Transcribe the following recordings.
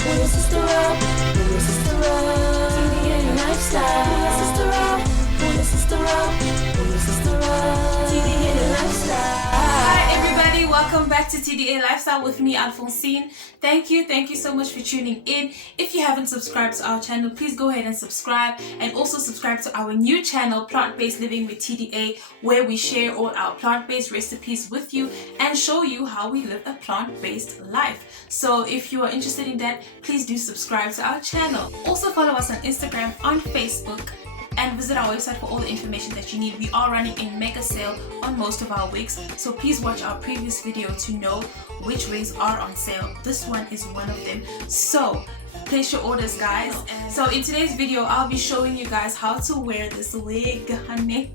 Pull your sister up, pull your sister up. TDA lifestyle. Pull your sister up, pull your sister up, pull your sister up. TDA lifestyle. Hi everybody, welcome back to TDA Lifestyle with me, Alphonsine. Thank you so much for tuning in. If you haven't subscribed to our channel, please go ahead and subscribe, and also subscribe to our new channel, Plant-Based Living with TDA, where we share all our plant-based recipes with you and show you how we live a plant-based life. So if you are interested in that, please do subscribe to our channel. Also follow us on Instagram, on Facebook, and visit our website for all the information that you need. We are running a mega sale on most of our wigs, so please watch our previous video to know which wigs are on sale. This one is one of them, so place your orders, guys. So in today's video, I'll be showing you guys how to wear this wig, honey.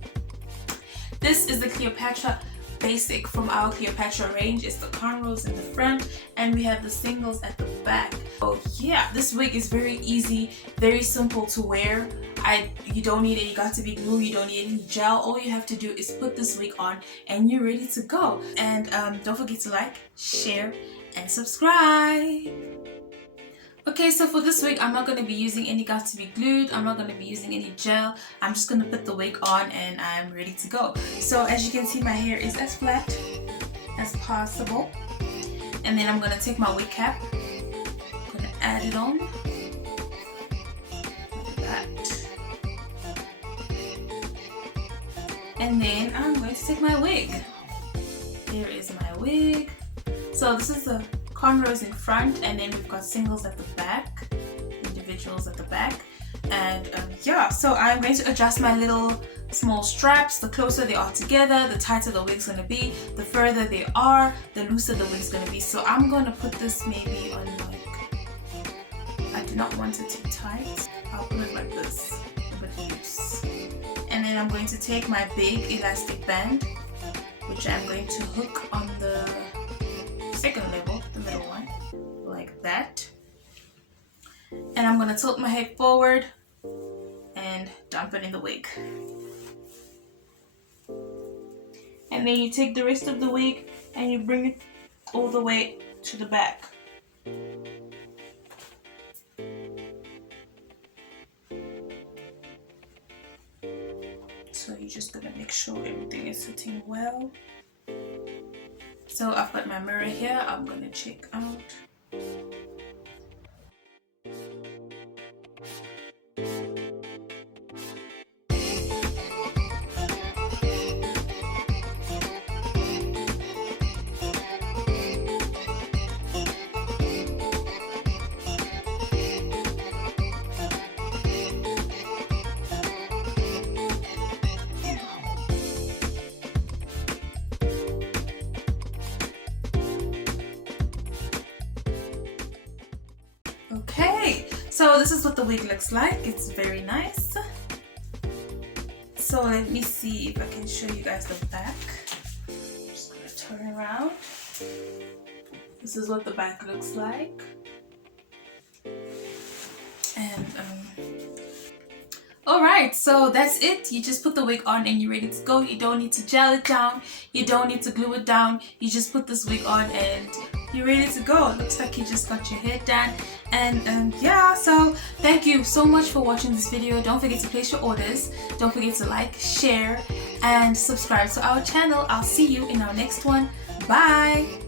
This is the CLEOPATRA Basic from our CLEOPATRA range. It's the cornrows in the front, and we have the singles at the back. Oh yeah, this wig is very easy, very simple to wear. You don't need any got to be glue, you don't need any gel. All you have to do is put this wig on and you're ready to go. And don't forget to like, share, and subscribe. Okay, so for this wig, I'm not going to be using any got to be glued. I'm not going to be using any gel. I'm just going to put the wig on and I'm ready to go. So as you can see, my hair is as flat as possible. And then I'm going to take my wig cap. I'm going to add it on. Like that. And then I'm going to take my wig. Here is my wig. So this is the cornrows in front, and then we've got singles at the back, individuals at the back. And yeah, so I'm going to adjust my little small straps. The closer they are together, the tighter the wig's going to be. The further they are, the looser the wig's going to be. So I'm going to put this maybe on like, I do not want it to be tight. I'll put it like this, a bit loose. And then I'm going to take my big elastic band, which I'm going to hook on the second level, the middle one, like that. And I'm going to tilt my head forward and dump it in the wig. And then you take the rest of the wig and you bring it all the way to the back. So you're just going to make sure everything is sitting well. So I've got my mirror here, I'm going to check out. Okay, so this is what the wig looks like. It's very nice. So let me see if I can show you guys the back. I'm just gonna turn around. This is what the back looks like. And alright, so that's it. You just put the wig on and you're ready to go. You don't need to gel it down. You don't need to glue it down. You just put this wig on and you're ready to go. It looks like you just got your hair done. And yeah, so thank you so much for watching this video. Don't forget to place your orders. Don't forget to like, share, and subscribe to our channel. I'll see you in our next one. Bye.